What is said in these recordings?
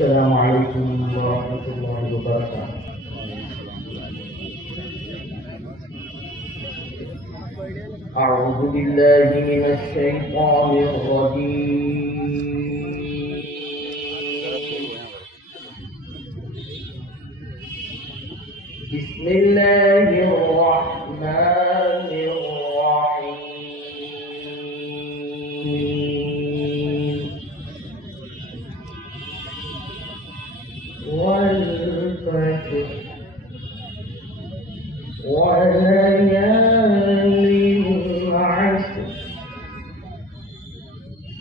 السلام عليكم ورحمة الله وبركاته. أعوذ بالله من الشيطان الرجيم. بسم الله الرحمن الرحيم. والفجر وليالي العشر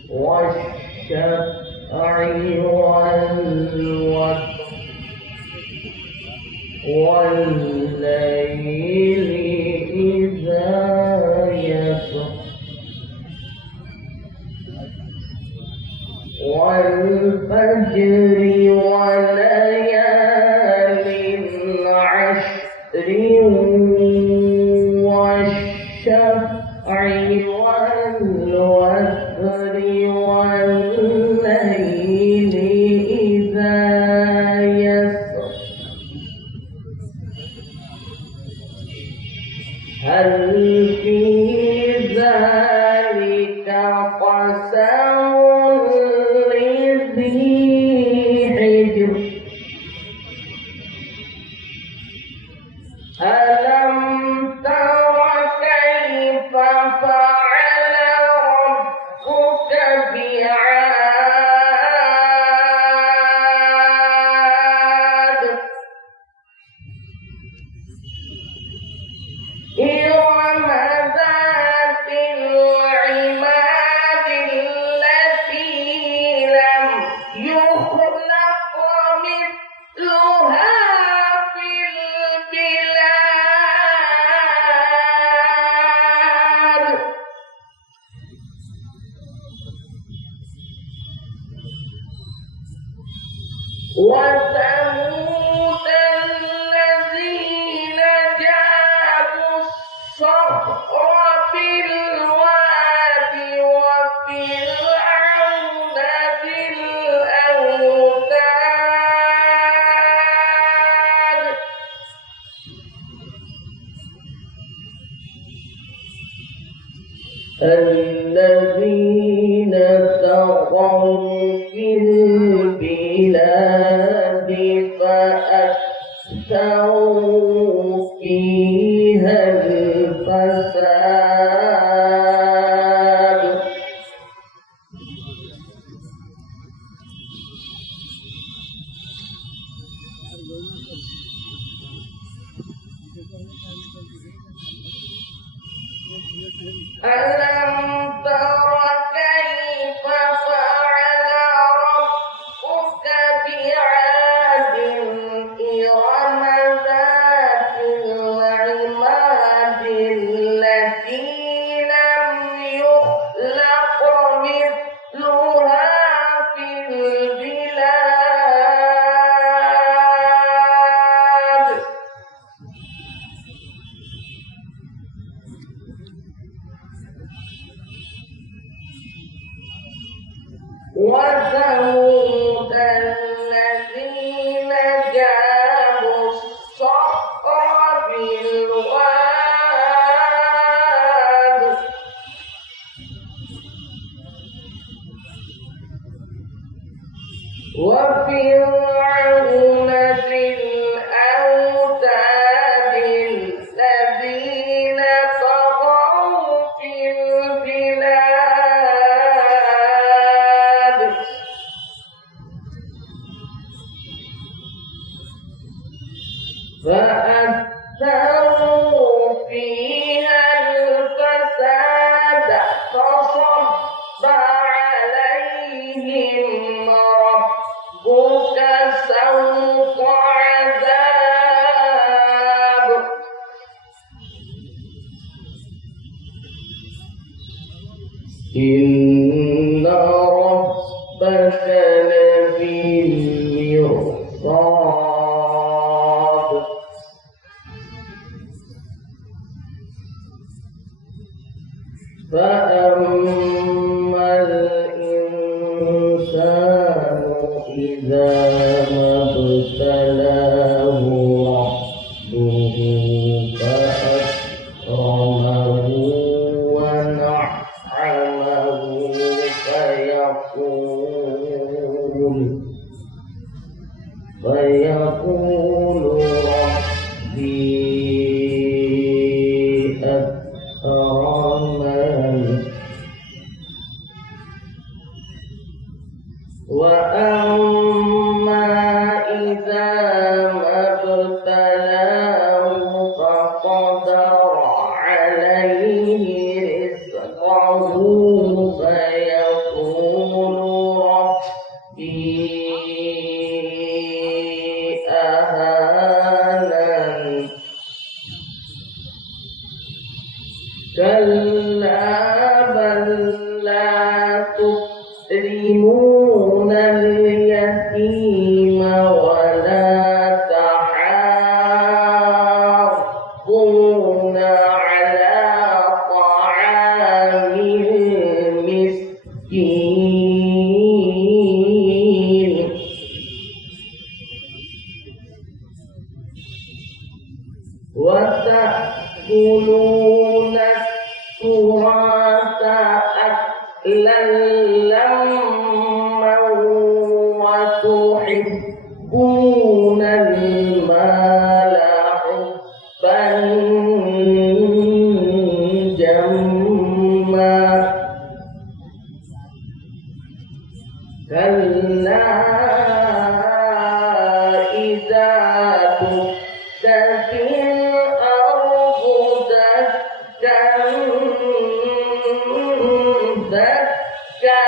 والشفع والوتر والليل إذا يسر والفجر وليالي العشر والشفع والوتر والليل إذا يسر هل في ذلك قسم لذي حجر ألم تر كيف فعل ربك بعاد إرم ذات العماد التي لم يخلق مثلها في البلاد وثمود الذين جابوا الصخر بالواد وفرعون ذي الأوتاد الذين طغوا في البلاد فأكثروا فيها الفساد ألم تر كيف فعل ربك بعاد إرم ذات العماد التي لم يخلق مثلها في البلاد وثمود الذين جابوا الصخر بالواد وفرعون ذي الأوتاد الذين طغوا في البلاد فأكثروا فيها الفساد فصب عليهم ربك سوط عذاب إن ربك لبالمرصاد فأما الإنسان إذا ما ابتلاه ربه فأكرمه ونعمه فيقول ربي أكرمن وأما إذا ما ابتلاه فقدر عليه رزقه فيقول ربي أهانن كلا بل لا تكرمون اليتيم ولا تحاضون على طعام المسكين وتأكلون التراث أكلا لما وتحبون المال حبا جما كلا إذا دكت الأرض دكا دكا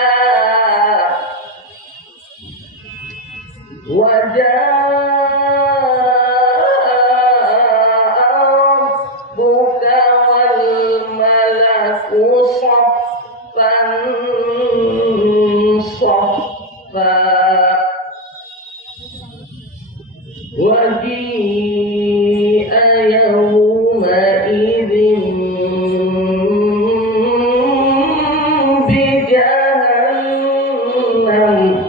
وجاء ربك والملك صفا صفا وجيء يومئذ بجهنم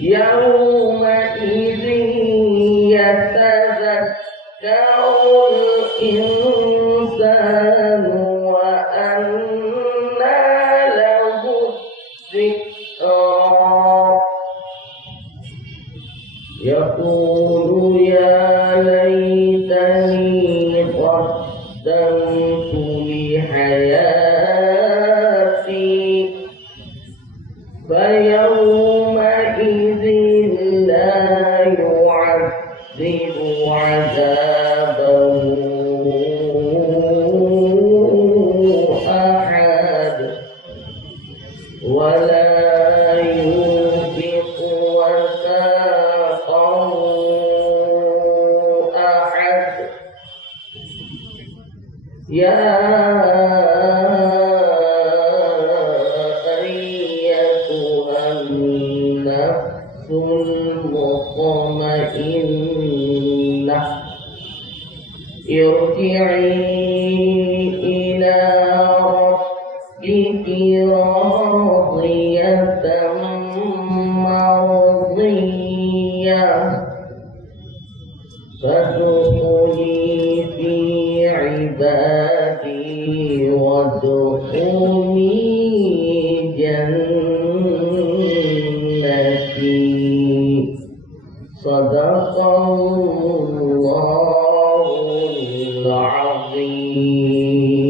يومئذ يتذكر الإنسان وأنى له الذكرى يقول يا ليتني قدمت لحياتي فيومئذ لا يعذب عذابه أحد ولا يوثق وثاقه أحد يا أيتها النفس المطمئنة ارجعي إلى ربك راضية مرضية فادخلي في عبادي وادخلي جنتي صدق الله العظيم.